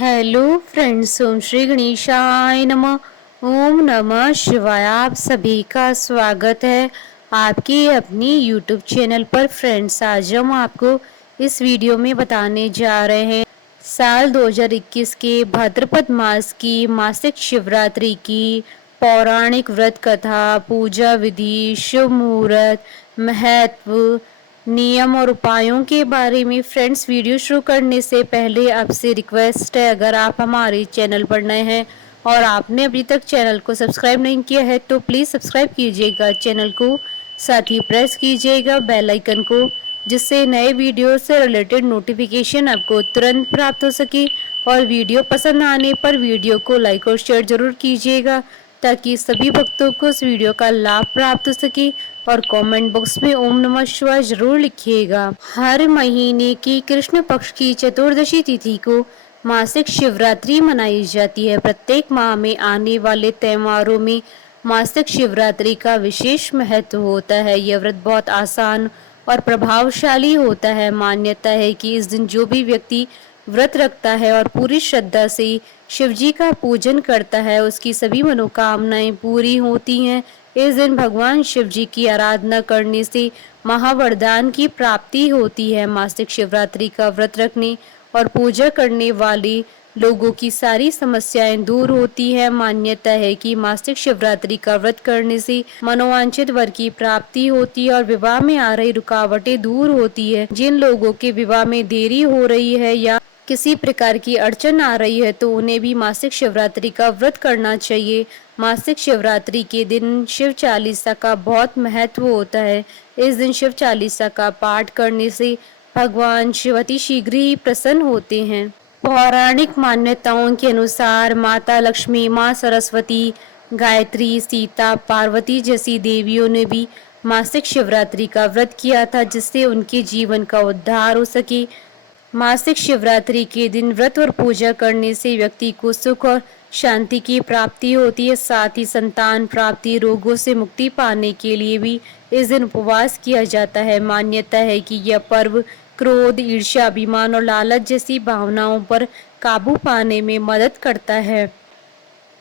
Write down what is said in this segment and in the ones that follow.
Hello friends, ओम श्री गणेशाय नमः। ओम नमः शिवाय। आप सभी का स्वागत है आपके अपनी यूट्यूब चैनल पर। फ्रेंड्स, आज हम आपको इस वीडियो में बताने जा रहे हैं साल 2021 के भाद्रपद मास की मासिक शिवरात्रि की पौराणिक व्रत कथा, पूजा विधि, शुभ मुहूर्त, महत्व, नियम और उपायों के बारे में। फ्रेंड्स, वीडियो शुरू करने से पहले आपसे रिक्वेस्ट है, अगर आप हमारे चैनल पर नए हैं और आपने अभी तक चैनल को सब्सक्राइब नहीं किया है तो प्लीज़ सब्सक्राइब कीजिएगा चैनल को, साथ ही प्रेस कीजिएगा बेल आइकन को, जिससे नए वीडियो से रिलेटेड नोटिफिकेशन आपको तुरंत प्राप्त हो सके। और वीडियो पसंद आने पर वीडियो को लाइक और शेयर जरूर कीजिएगा ताकि सभी भक्तों को इस वीडियो का लाभ प्राप्त हो सके। और कमेंट बॉक्स में ओम नमः शिवाय जरूर लिखिएगा। हर महीने की कृष्ण पक्ष की चतुर्दशी तिथि को मासिक शिवरात्रि मनाई जाती है। प्रत्येक माह में आने वाले त्योहारों में मासिक शिवरात्रि का विशेष महत्व होता है। यह व्रत बहुत आसान और प्रभावशाली होता है। मान्यता है कि इस दिन जो भी व्यक्ति व्रत रखता है और पूरी श्रद्धा से शिव जी का पूजन करता है, उसकी सभी मनोकामनाएं पूरी होती हैं। इस दिन भगवान शिव जी की आराधना करने से महावरदान की प्राप्ति होती है। मासिक शिवरात्रि का व्रत रखने और पूजा करने वाले लोगों की सारी समस्याएं दूर होती है। मान्यता है कि मासिक शिवरात्रि का व्रत करने से मनोवांछित वर की प्राप्ति होती है और विवाह में आ रही रुकावटें दूर होती है। जिन लोगों के विवाह में देरी हो रही है या किसी प्रकार की अड़चन आ रही है तो उन्हें भी मासिक शिवरात्रि का व्रत करना चाहिए। मासिक शिवरात्रि के दिन शिव चालीसा का बहुत महत्व होता है। इस दिन शिव चालीसा का पाठ करने से भगवान शिव अति शीघ्र ही प्रसन्न होते हैं। पौराणिक मान्यताओं के अनुसार माता लक्ष्मी, माँ सरस्वती, गायत्री, सीता, पार्वती जैसी देवियों ने भी मासिक शिवरात्रि का व्रत किया था, जिससे उनके जीवन का उद्धार हो सके। मासिक शिवरात्रि के दिन व्रत और पूजा करने से व्यक्ति को सुख और शांति की प्राप्ति होती है। साथ ही संतान प्राप्ति, रोगों से मुक्ति पाने के लिए भी इस दिन उपवास किया जाता है। मान्यता है कि यह पर्व क्रोध, ईर्ष्या, अभिमान और लालच जैसी भावनाओं पर काबू पाने में मदद करता है।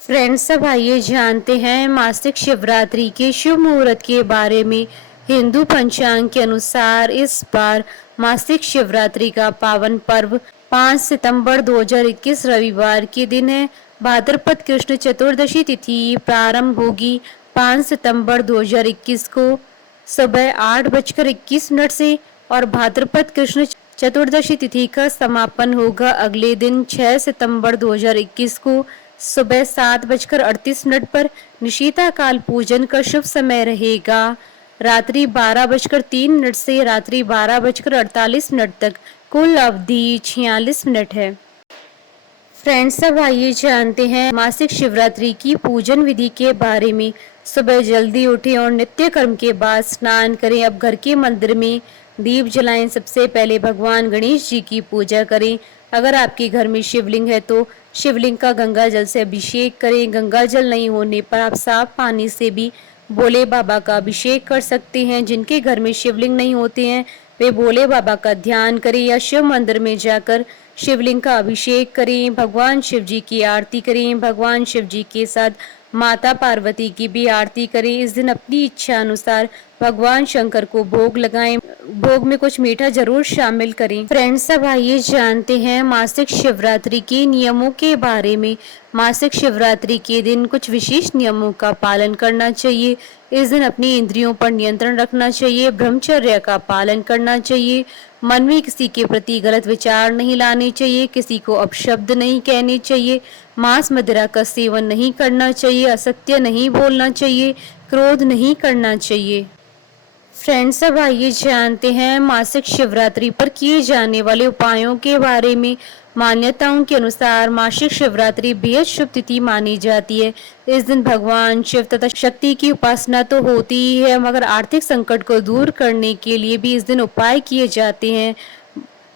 फ्रेंड्स, अब आइए जानते हैं मासिक शिवरात्रि के शुभ मुहूर्त के बारे में। हिंदू पंचांग के अनुसार इस बार मासिक शिवरात्रि का पावन पर्व 5 सितंबर 2021 रविवार के दिन है। भाद्रपद कृष्ण चतुर्दशी तिथि प्रारंभ होगी 5 सितंबर 2021 को सुबह 8:21 से और भाद्रपद कृष्ण चतुर्दशी तिथि का समापन होगा अगले दिन 6 सितंबर 2021 को सुबह 7:38 पर। निशीता काल पूजन का शुभ समय रहेगा रात्रि 12:03 से रात्रि 12:48 तक। कुल अवधि 46 मिनट है। फ्रेंड्स, अब आइए जानते हैं मासिक शिवरात्रि की पूजन विधि के बारे में। सुबह जल्दी उठें और नित्य कर्म के बाद स्नान करें। अब घर के मंदिर में दीप जलाएं। सबसे पहले भगवान गणेश जी की पूजा करें। अगर आपके घर में शिवलिंग है तो शिवलिंग का गंगा जल से अभिषेक करें। गंगा जल नहीं होने पर आप साफ पानी से भी भोले बाबा का अभिषेक कर सकते हैं। जिनके घर में शिवलिंग नहीं होते हैं वे भोले बाबा का ध्यान करें या शिव मंदिर में जाकर शिवलिंग का अभिषेक करें। भगवान शिव जी की आरती करें। भगवान शिव जी के साथ माता पार्वती की भी आरती करें। इस दिन अपनी इच्छा अनुसार भगवान शंकर को भोग लगाएं। भोग में कुछ मीठा जरूर शामिल करें। फ्रेंड्स, अब आइए जानते हैं मासिक शिवरात्रि के नियमों के बारे में। मासिक शिवरात्रि के दिन कुछ विशेष नियमों का पालन करना चाहिए। इस दिन अपनी इंद्रियों पर नियंत्रण रखना चाहिए। ब्रह्मचर्य का पालन करना चाहिए। मन में किसी के प्रति गलत विचार नहीं लाने चाहिए। किसी को अपशब्द नहीं कहने चाहिए। मांस मदिरा का सेवन नहीं करना चाहिए। असत्य नहीं बोलना चाहिए। क्रोध नहीं करना चाहिए। फ्रेंड्स, अब आइए जानते हैं मासिक शिवरात्रि पर किए जाने वाले उपायों के बारे में। मान्यताओं के अनुसार मासिक शिवरात्रि बेहद शुभ तिथि मानी जाती है। इस दिन भगवान शिव तथा शक्ति की उपासना तो होती ही है, मगर आर्थिक संकट को दूर करने के लिए भी इस दिन उपाय किए जाते हैं।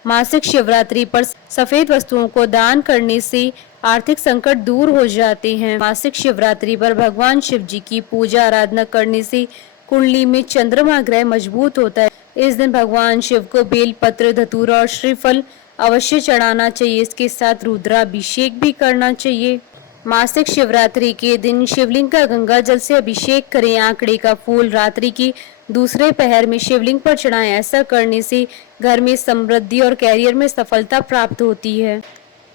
मासिक शिवरात्रि पर सफेद वस्तुओं को दान करने से आर्थिक संकट दूर हो जाते हैं। मासिक शिवरात्रि पर भगवान शिव जी की पूजा आराधना करने से कुंडली में चंद्रमा ग्रह मजबूत होता है। इस दिन भगवान शिव को बेल पत्र, धतूरा और श्रीफल अवश्य चढ़ाना चाहिए। इसके साथ रुद्राभिषेक भी करना चाहिए। मासिक शिवरात्रि के दिन शिवलिंग का गंगा जल से अभिषेक करें। आंकड़े का फूल रात्रि की दूसरे पहर में शिवलिंग पर चढ़ाएं। ऐसा करने से घर में समृद्धि और कैरियर में सफलता प्राप्त होती है।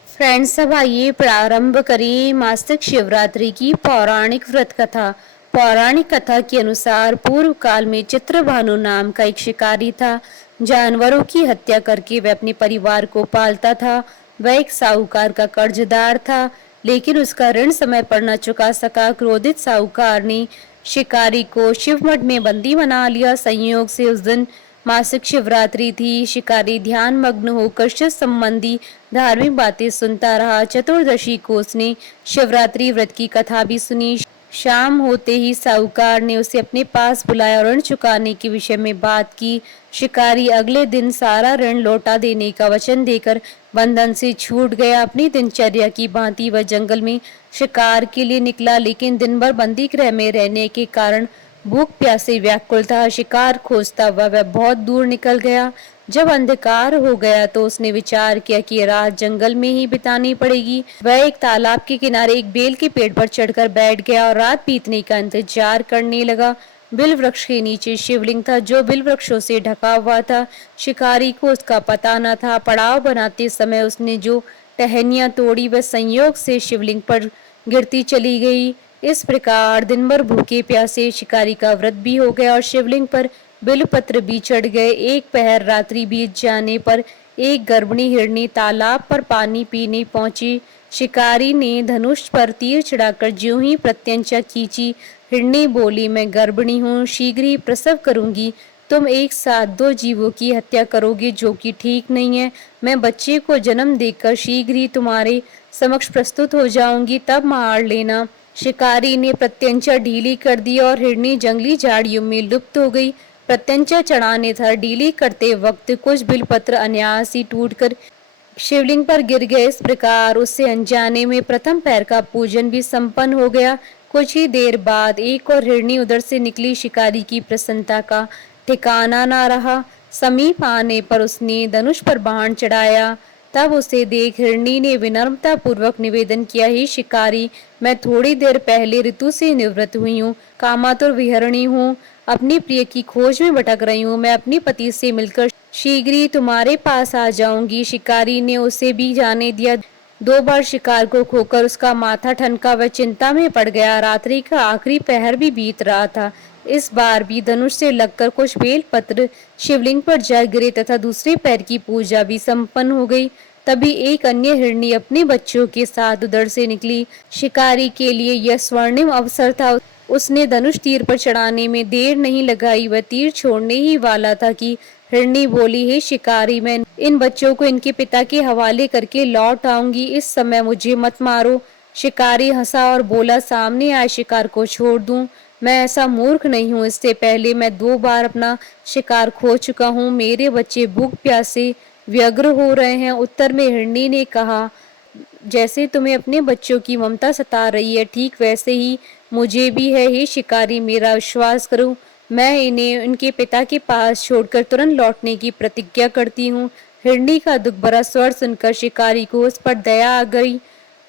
फ्रेंड्स, अब आइए प्रारंभ करें मासिक शिवरात्रि की पौराणिक व्रत कथा। पौराणिक कथा के अनुसार पूर्व काल में चित्रभानु नाम का एक शिकारी था। जानवरों की हत्या करके वह अपने परिवार को पालता था। वह एक साहूकार का कर्जदार था, लेकिन उसका ऋण समय पर न चुका सका। क्रोधित साहूकार ने शिकारी को शिवमठ में बंदी बना लिया। संयोग से उस दिन मासिक शिवरात्रि थी। शिकारी ध्यान मग्न होकर शिव संबंधी धार्मिक बातें सुनता रहा। चतुर्दशी को उसने शिवरात्रि व्रत की कथा भी सुनी। शाम होते ही साहूकार ने उसे अपने पास बुलाया और ऋण चुकाने के विषय में बात की। शिकारी अगले दिन सारा ऋण लौटा देने का वचन देकर बंधन से छूट गया। अपनी दिनचर्या की भांति वह जंगल में शिकार के लिए निकला, लेकिन दिन भर बंदी गृह में रहने के कारण भूख प्यास से व्याकुल था। शिकार खोजता हुआ वह बहुत दूर निकल गया। जब अंधकार हो गया तो उसने विचार किया कि रात जंगल में ही बितानी पड़ेगी। वह एक तालाब के किनारे एक बेल के पेड़ पर चढ़कर बैठ गया और रात बीतने का इंतजार करने लगा। बिल वृक्ष के नीचे शिवलिंग था, जो बिल वृक्षों से ढका हुआ था। शिकारी को उसका पता न था। पड़ाव बनाते समय उसने जो टहनियां तोड़ी वह संयोग से शिवलिंग पर गिरती चली गई। इस प्रकार दिन भर भूखे प्यासे शिकारी का व्रत भी हो गया और शिवलिंग पर बिलपत्र भी चढ़ गए। एक पहर रात्रि बीत जाने पर एक गर्भिणी हिरणी तालाब पर पानी पीने पहुंची। शिकारी ने धनुष पर तीर चढ़ाकर ज्यों ही प्रत्यंचा खींची। हिरणी बोली, मैं गर्भिणी हूँ, शीघ्र ही प्रसव करूंगी। तुम एक साथ दो जीवों की हत्या करोगे, जो कि ठीक नहीं है। मैं बच्चे को जन्म देकर शीघ्र ही तुम्हारे समक्ष प्रस्तुत हो जाऊंगी, तब मार लेना। शिकारी ने प्रत्यंचा ढीली कर दी और हिरणी जंगली झाड़ियों में लुप्त हो गई। प्रत्यंचा चढ़ाने था। ढीली करते वक्त कुछ बिलपत्र अनायास ही टूटकर शिवलिंग पर गिर गए। इस प्रकार उससे अनजाने में प्रथम पैर का पूजन भी संपन्न हो गया। कुछ ही देर बाद एक और हिरणी उधर से निकली। शिकारी की प्रसन्नता का ठिकाना ना रहा। समीप आने पर उसने धनुष पर बाण चढ़ाया। तब उसे देख हिरणी ने विनम्रता पूर्वक निवेदन किया, हे शिकारी, मैं थोड़ी देर पहले ऋतु से निवृत्त हुई हूँ, कामातुर विहरणी हूँ, अपनी प्रिय की खोज में भटक रही हूँ। मैं अपने पति से मिलकर शीघ्र ही तुम्हारे पास आ जाऊंगी। शिकारी ने उसे भी जाने दिया। 2 बार शिकार को खोकर उसका माथा ठनका। वह चिंता में पड़ गया। रात्रि का आखिरी पहर भी बीत रहा था। इस बार भी धनुष से लगकर कुछ बेल पत्र शिवलिंग पर जा गिरे तथा दूसरे पैर की पूजा भी संपन्न हो गई। तभी एक अन्य हिरणी अपने बच्चों के साथ उधर से निकली। शिकारी के लिए यह स्वर्णिम अवसर था। उसने धनुष तीर पर चढ़ाने में देर नहीं लगाई। वह तीर छोड़ने ही वाला था कि हिरणी बोली, हे शिकारी, मैं इन बच्चों को इनके पिता के हवाले करके लौट आऊंगी, इस समय मुझे मत मारो। शिकारी हंसा और बोला, सामने आए शिकार को छोड़ दूं? मैं ऐसा मूर्ख नहीं हूँ। इससे पहले मैं 2 बार अपना शिकार खो चुका हूँ। मेरे बच्चे भूख प्यास से व्यग्र हो रहे हैं। उत्तर में हिरणी ने कहा, जैसे तुम्हें अपने बच्चों की ममता सता रही है, ठीक वैसे ही मुझे भी है। हे शिकारी, मेरा विश्वास करो, मैं इन्हें उनके पिता के पास छोड़कर तुरंत लौटने की प्रतिज्ञा करती हूँ। हिरणी का दुख भरा स्वर सुनकर शिकारी को उस पर दया आ गई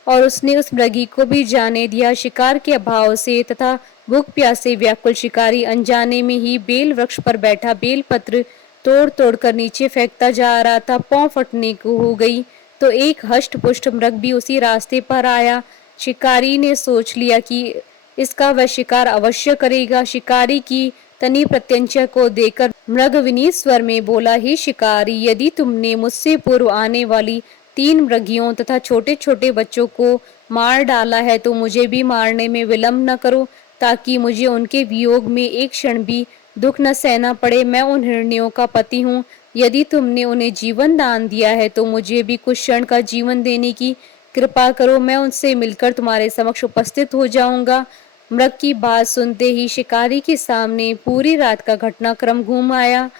और उसने उस मृगी को भी जाने दिया। शिकार के अभाव से तथा भूख प्यास से व्याकुल शिकारी अनजाने में ही बेल वृक्ष पर बैठा बेल पत्र तोड़ तोड़ कर नीचे फेंकता जा रहा था। पांव फटने को हो गई तो एक हष्ट पुष्ट मृग भी उसी रास्ते पर आया। शिकारी ने सोच लिया कि इसका वह शिकार अवश्य करेगा। शिकारी की तनी प्रत्यंचा को देखकर मृग विनीत स्वर में बोला, हे शिकारी, यदि तुमने मुझसे पूर्व आने वाली 3 मृगियों तथा छोटे छोटे बच्चों को मार डाला है तो मुझे भी मारने में विलंब न करो, ताकि मुझे उनके वियोग में एक क्षण भी दुख न सहना पड़े। मैं उन हिरनियों का पति हूँ। यदि तुमने उन्हें जीवन दान दिया है तो मुझे भी कुछ क्षण का जीवन देने की कृपा करो। मैं उनसे मिलकर तुम्हारे समक्ष उपस्थित हो जाऊंगा। मृग की बात सुनते ही शिकारी के सामने पूरी रात का घटनाक्रम घूम आया।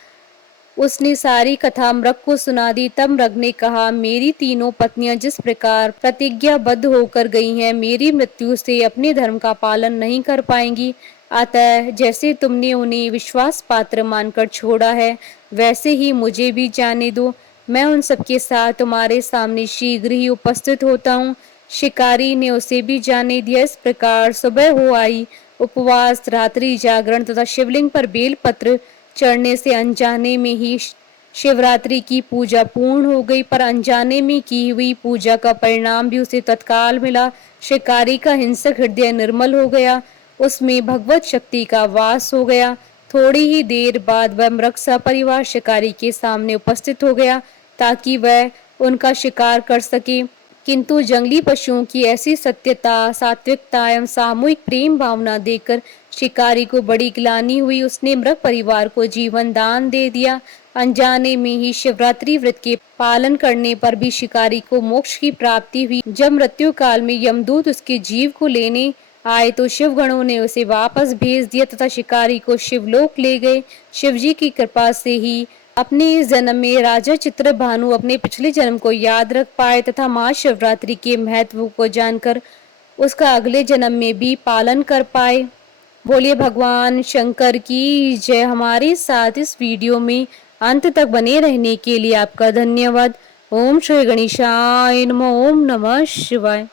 उसने सारी कथा मृग को सुना दी। तब मृग ने कहा, मेरी तीनों पत्नियां जिस प्रकार प्रतिज्ञाबद्ध होकर गई हैं, मेरी मृत्यु से अपने धर्म का पालन नहीं कर पाएंगी। अतः जैसे तुमने उन्हें विश्वास पात्र मानकर छोड़ा है, वैसे ही मुझे भी जाने दो। मैं उन सबके साथ तुम्हारे सामने शीघ्र ही उपस्थित होता हूँ। शिकारी ने उसे भी जाने दिया। इस प्रकार सुबह हो आई। उपवास, रात्रि जागरण तथा शिवलिंग पर बेलपत्र चढ़ने से अनजाने में ही शिवरात्रि की पूजा पूर्ण हो गई, पर अनजाने में की हुई पूजा का परिणाम भी उसे तत्काल मिला। शिकारी का हिंसक हृदय निर्मल हो गया, उसमें भगवत शक्ति का वास हो गया। थोड़ी ही देर बाद वह मृग सपरिवार शिकारी के सामने उपस्थित हो गया ताकि वह उनका शिकार कर सके। किंतु जंगली पशुओं की ऐसी सत्यता, सात्विकता एवं सामूहिक प्रेम भावना देखकर शिकारी को बड़ी ग्लानि हुई। उसने मृग परिवार को जीवन दान दे दिया। अनजाने में ही शिवरात्रि व्रत के पालन करने पर भी शिकारी को मोक्ष की प्राप्ति हुई। जब मृत्यु काल में यमदूत उसके जीव को लेने आए तो शिवगणों ने उसे वापस भेज दिया तथा शिकारी को शिवलोक ले गए। शिवजी की कृपा से ही अपने इस जन्म में राजा चित्रभानु अपने पिछले जन्म को याद रख पाए तथा महाशिवरात्रि के महत्व को जानकर उसका अगले जन्म में भी पालन कर पाए। बोलिए भगवान शंकर की जय। हमारे साथ इस वीडियो में अंत तक बने रहने के लिए आपका धन्यवाद। ओम श्री गणेशाय नमः। ओम नमः शिवाय।